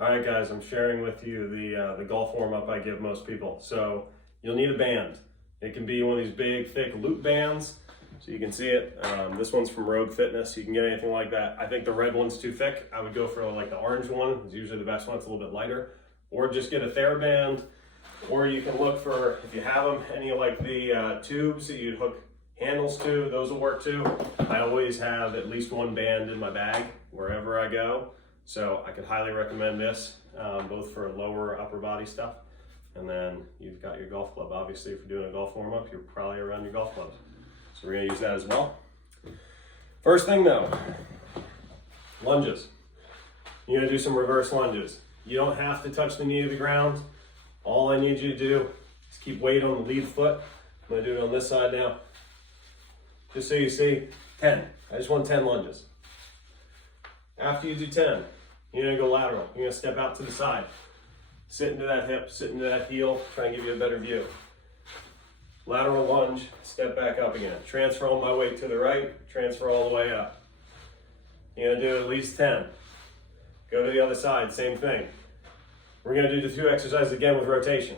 All right, guys, I'm sharing with you the golf warm-up I give most people. So you'll need a band. It can be one of these big, thick loop bands, so you can see it. This one's from Rogue Fitness. You can get anything like that. I think the red one's too thick. I would go for like the orange one. It's usually the best one. It's a little bit lighter. Or just get a TheraBand. Or you can look for, if you have them, any like the tubes that you'd hook handles to. Those will work too. I always have at least one band in my bag wherever I go. So I could highly recommend this, both for lower upper body stuff. And then you've got your golf club. Obviously, if you're doing a golf warm-up, you're probably around your golf clubs. So we're gonna use that as well. First thing though, lunges. You're gonna do some reverse lunges. You don't have to touch the knee to the ground. All I need you to do is keep weight on the lead foot. I'm gonna do it on this side now. Just so you see, 10. I just want 10 lunges. After you do 10, you're gonna go lateral. You're gonna step out to the side. Sit into that hip, sit into that heel, try and give you a better view. Lateral lunge, step back up again. Transfer all my weight to the right, transfer all the way up. You're gonna do at least 10. Go to the other side, same thing. We're gonna do the 2 exercises again with rotation.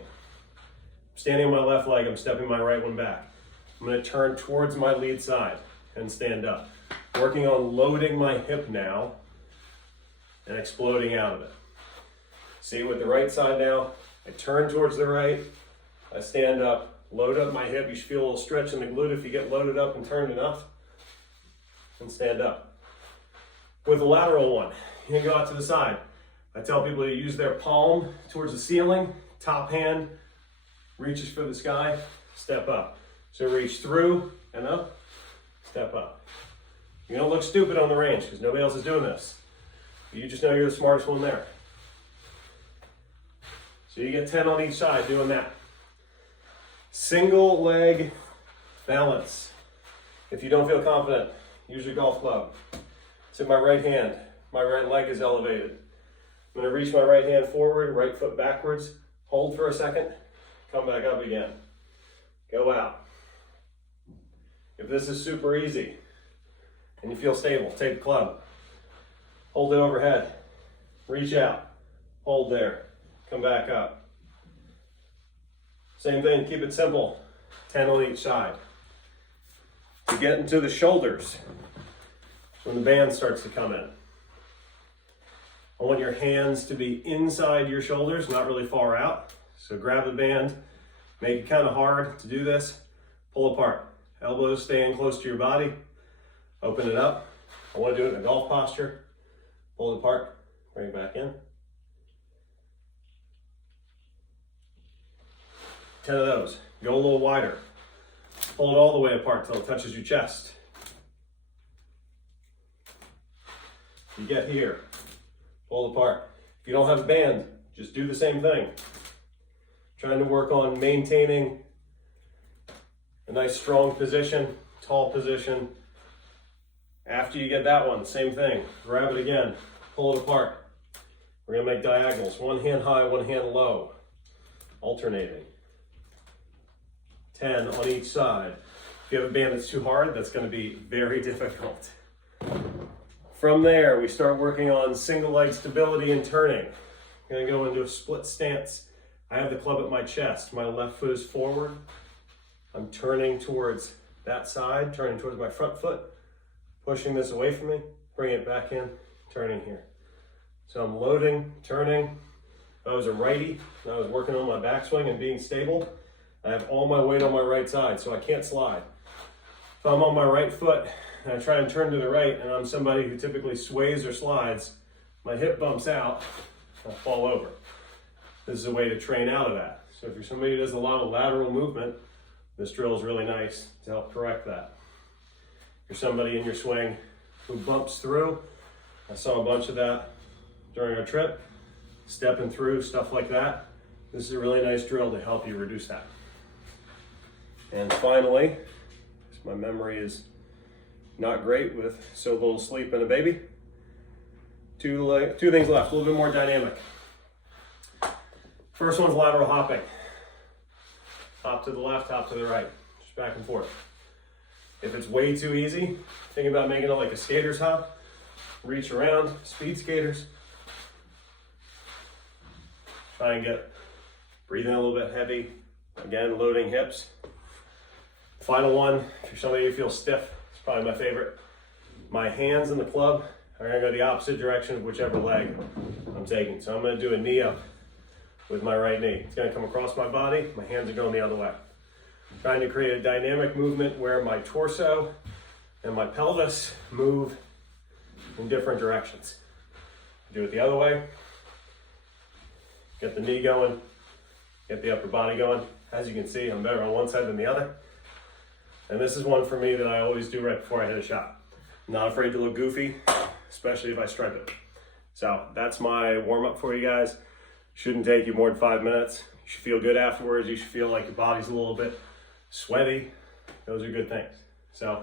Standing on my left leg, I'm stepping my right one back. I'm gonna turn towards my lead side and stand up. Working on loading my hip now and exploding out of it. See, with the right side now, I turn towards the right, I stand up, load up my hip. You should feel a little stretch in the glute if you get loaded up and turned enough, and stand up. With the lateral one, you can go out to the side. I tell people to use their palm towards the ceiling, top hand reaches for the sky, step up. So reach through and up, step up. You don't look stupid on the range because nobody else is doing this. You just know you're the smartest one there. So you get 10 on each side doing that. Single leg balance. If you don't feel confident, use your golf club. It's in my right hand. My right leg is elevated. I'm gonna reach my right hand forward, right foot backwards, hold for a second, come back up again. Go out. If this is super easy and you feel stable, take the club. Hold it overhead, reach out, hold there. Come back up. Same thing, keep it simple. 10 on each side. To get into the shoulders, when the band starts to come in. I want your hands to be inside your shoulders, not really far out. So grab the band, make it kind of hard to do this. Pull apart. Elbows staying close to your body. Open it up. I want to do it in a golf posture. Pull it apart, bring it back in. 10 of those. Go a little wider. Pull it all the way apart till it touches your chest. You get here. Pull it apart. If you don't have a band, just do the same thing. Trying to work on maintaining a nice strong position, tall position. After you get that one, same thing. Grab it again. Pull it apart. We're gonna make diagonals. One hand high, one hand low. Alternating. 10 on each side. If you have a band that's too hard, that's going to be very difficult. From there, we start working on single leg stability and turning. I'm going to go into a split stance. I have the club at my chest. My left foot is forward. I'm turning towards that side, turning towards my front foot, pushing this away from me, bring it back in, turning here. So I'm loading, turning. If I was a righty, and I was working on my backswing and being stable, I have all my weight on my right side, so I can't slide. If I'm on my right foot and I try and turn to the right, and I'm somebody who typically sways or slides, my hip bumps out, I'll fall over. This is a way to train out of that. So if you're somebody who does a lot of lateral movement, this drill is really nice to help correct that. If you're somebody in your swing who bumps through, I saw a bunch of that during our trip, stepping through, stuff like that. This is a really nice drill to help you reduce that. And finally, my memory is not great with so little sleep and a baby. Two things left, a little bit more dynamic. First one's lateral hopping. Hop to the left, hop to the right, just back and forth. If it's way too easy, think about making it like a skater's hop. Reach around, speed skaters. try and get breathing a little bit heavy. Again, loading hips. Final one, if you're somebody who feels stiff, it's probably my favorite. My hands in the club are gonna go the opposite direction of whichever leg I'm taking. So I'm gonna do a knee up with my right knee. It's gonna come across my body, my hands are going the other way. Trying to create a dynamic movement where my torso and my pelvis move in different directions. Do it the other way. Get the knee going, get the upper body going. As you can see, I'm better on one side than the other. And this is one for me that I always do right before I hit a shot. I'm not afraid to look goofy, especially if I stripe it. So that's my warm up for you guys. Shouldn't take you more than 5 minutes. You should feel good afterwards. You should feel like your body's a little bit sweaty. Those are good things. So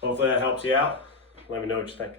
hopefully that helps you out. Let me know what you think.